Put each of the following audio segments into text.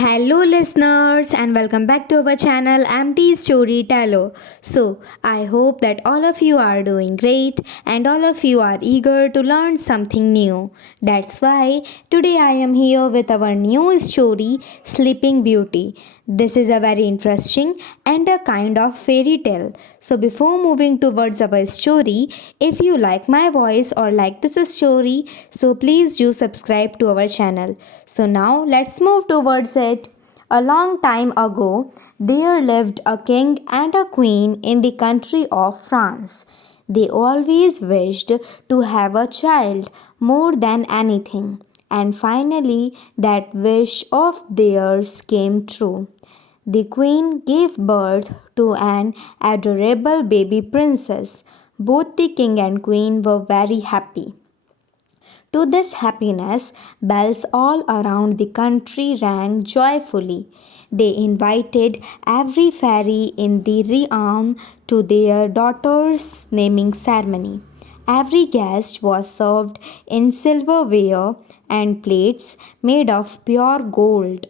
Hello, listeners, and welcome back to our channel MT Storyteller. So, I hope that all of you are doing great and all of you are eager to learn something new. That's why today I am here with our new story, Sleeping Beauty. This is a very interesting and a kind of fairy tale. So, before moving towards our story, if you like my voice or like this story, so please do subscribe to our channel. So, now let's move towards it. A long time ago, there lived a king and a queen in the country of France. They always wished to have a child more than anything, and finally, that wish of theirs came true. The queen gave birth to an adorable baby princess. Both the king and queen were very happy. To this happiness, bells all around the country rang joyfully. They invited every fairy in the realm to their daughter's naming ceremony. Every guest was served in silverware and plates made of pure gold.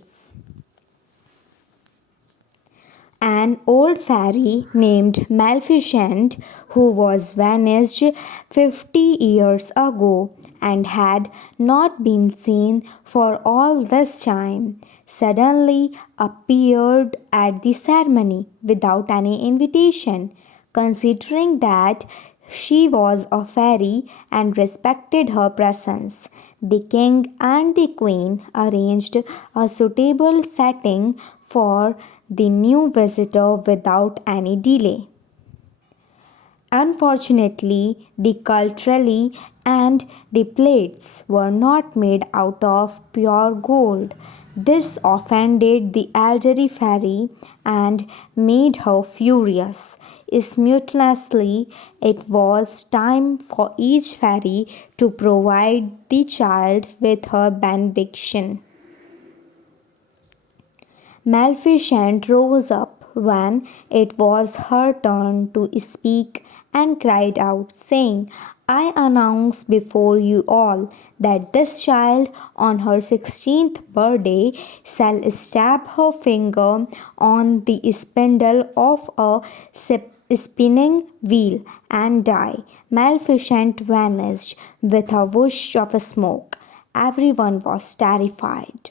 An old fairy named Maleficent, who was vanished 50 years ago and had not been seen for all this time, suddenly appeared at the ceremony without any invitation. Considering that she was a fairy and respected her presence, the king and the queen arranged a suitable setting for the new visitor without any delay. Unfortunately, the cutlery and the plates were not made out of pure gold. This offended the elderly fairy and made her furious. Simultaneously, it was time for each fairy to provide the child with her benediction. Maleficent rose up when it was her turn to speak and cried out, saying, I announce before you all that this child on her 16th birthday shall stab her finger on the spindle of a spinning wheel and die. Maleficent vanished with a whoosh of smoke. Everyone was terrified.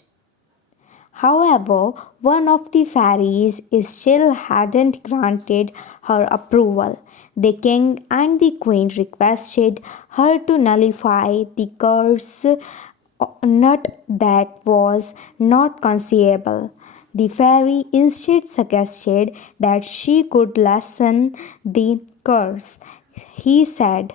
However, one of the fairies still hadn't granted her approval. The king and the queen requested her to nullify the curse, not that was not conceivable. The fairy instead suggested that she could lessen the curse. He said,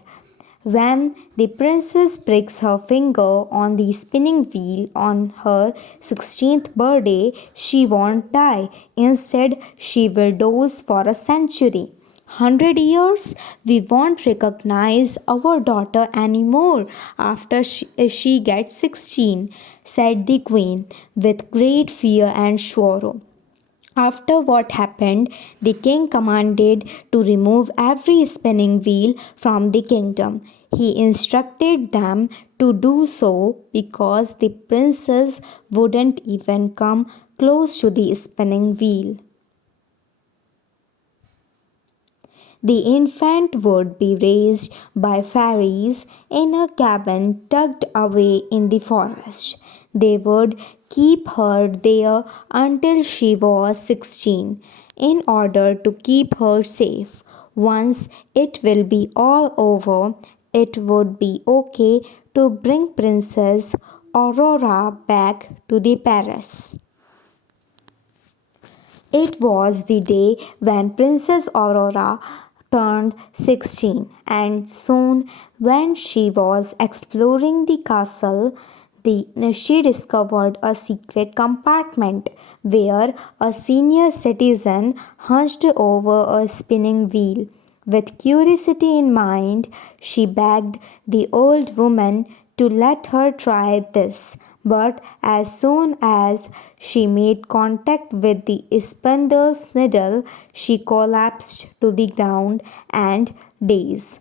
when the princess pricks her finger on the spinning wheel on her 16th birthday, she won't die. Instead, she will doze for a century. 100 years, we won't recognize our daughter anymore after she gets 16, said the queen with great fear and sorrow. After what happened, the king commanded to remove every spinning wheel from the kingdom. He instructed them to do so because the princess wouldn't even come close to the spinning wheel. The infant would be raised by fairies in a cabin tucked away in the forest. They would keep her there until she was 16 in order to keep her safe. Once it will be all over, it would be okay to bring Princess Aurora back to the palace. It was the day when Princess Aurora turned 16, and soon, when she was exploring the castle, she discovered a secret compartment where a senior citizen hunched over a spinning wheel. With curiosity in mind, she begged the old woman to let her try this. But as soon as she made contact with the spindle's needle, she collapsed to the ground and dazed.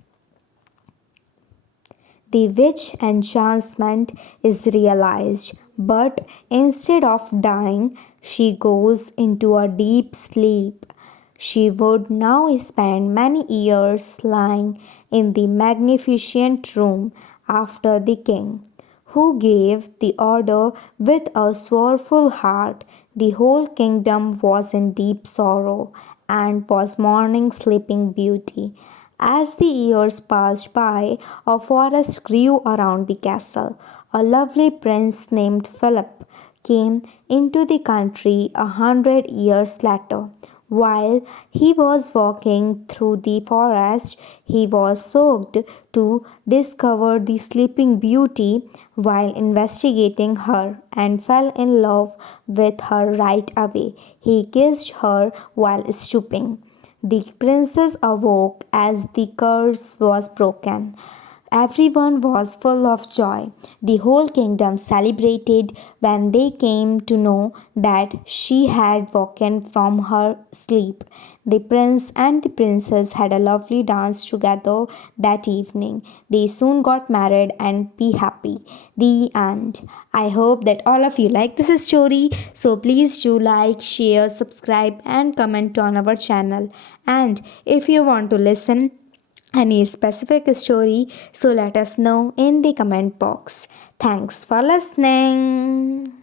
The witch enchantment is realized, But instead of dying, she goes into a deep sleep. She would now spend many years lying in the magnificent room after the king, who gave the order with a sorrowful heart. The whole kingdom was in deep sorrow and was mourning Sleeping Beauty. As the years passed by, a forest grew around the castle. A lovely prince named Philip came into the country 100 years later. While he was walking through the forest, he was shocked to discover the Sleeping Beauty while investigating her and fell in love with her right away. He kissed her while stooping. The princess awoke as the curse was broken. Everyone was full of joy. The whole kingdom celebrated when they came to know that she had woken from her sleep. The prince and the princess had a lovely dance together that evening. They soon got married and be happy. The end. I hope that all of you like this story. So please do like, share, subscribe, and comment on our channel. And if you want to listen any specific story, so let us know in the comment box. Thanks for listening.